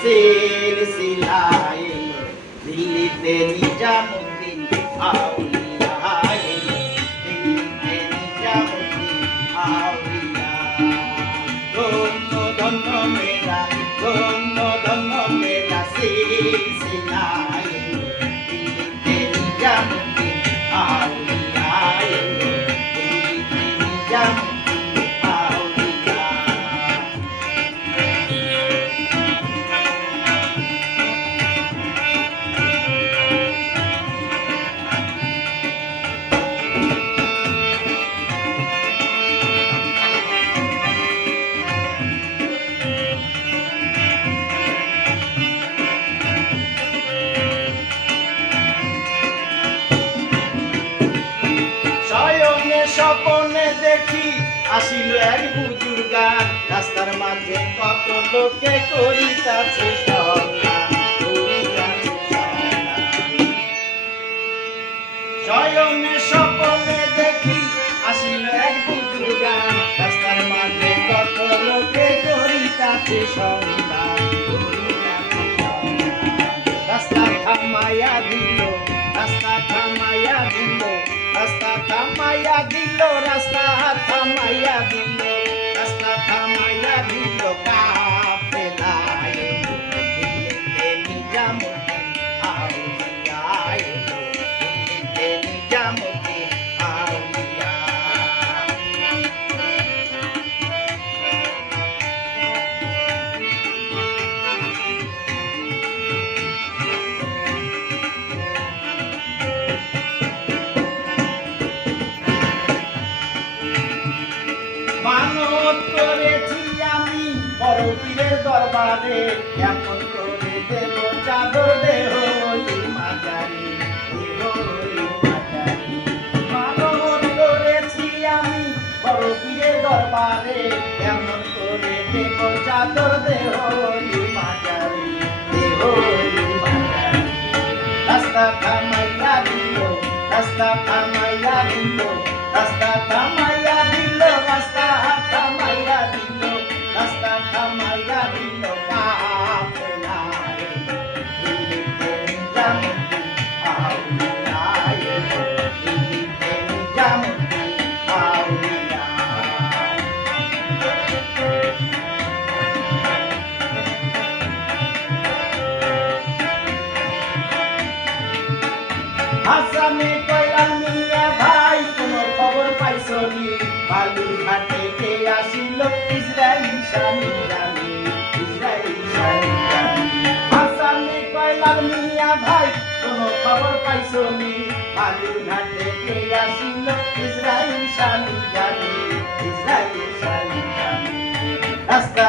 সিলসিলা এলো দিল্লিতে নিজামুদ্দিন আউলিয়া এলো দিল্লিতে নিজামুদ্দিন আউলিয়া ধন্য ধন্য মেরা ধন্য ধন্য মেরা সিলসিলা এলো দিল্লিতে নিজামুদ্দিন আউলিয়া এলো দিল্লিতে নিজামুদ্দিন আউলিয়া স্বপনে দেখি আসিল এক বুজুর্গা রাস্তার মাঝে কত লোকে করিতাছে সংগ্রাম শয়নে স্বপনে দেখি আসিল এক বুজুর্গা রাস্তার মাঝে কত লোকে করিতাছে সংগ্রাম রাস্তা থামাইয়া দিল রাস্তা থামাইয়া দিল রাস্তা থামাইয়া দিল রাস্তা থামাইয়া দিল রাস্তা থামাইয়া দিল কাফেলা এলো দিল্লিতে নিজামুদ্দিন আউলিয়া এলো দিল্লিতে নিজামুদ্দিন আউলিয়া মানত করেছি আমি বড় পীরের দরবারে এমন করে দেব চাদর দেহ মাজারি মানত করেছি আমি বড় পীরের দরবারে এমন করে দেব চাদর দেহ মাজারি দেহ মাজারি রাস্তা থামাইয়া দিল রাস্তা থামাইয়া দিল রাস্তা থামাইয়া দিল রাস্তা থামাইয়া দিল রাস্তা থামাইয়া দিল কাফেলা দিল্লিতে নিজামুদ্দিন আউলিয়া এলো দিল্লিতে নিজামুদ্দিন আউলিয়া হাসানে কইলাম মিয়া ভাই কোনো খবর পাইছনি বালুর ঘাটে কে আসিল ইসরাইল শানি জানি ইসরাইল শানি জানি হাসানে কইলাম মিয়া ভাই কোনো খবর পাইছনি বালুর ঘাটে কে আসিল ইসরাইল শানি জানি ইসরাইল শানি জানি রাস্তা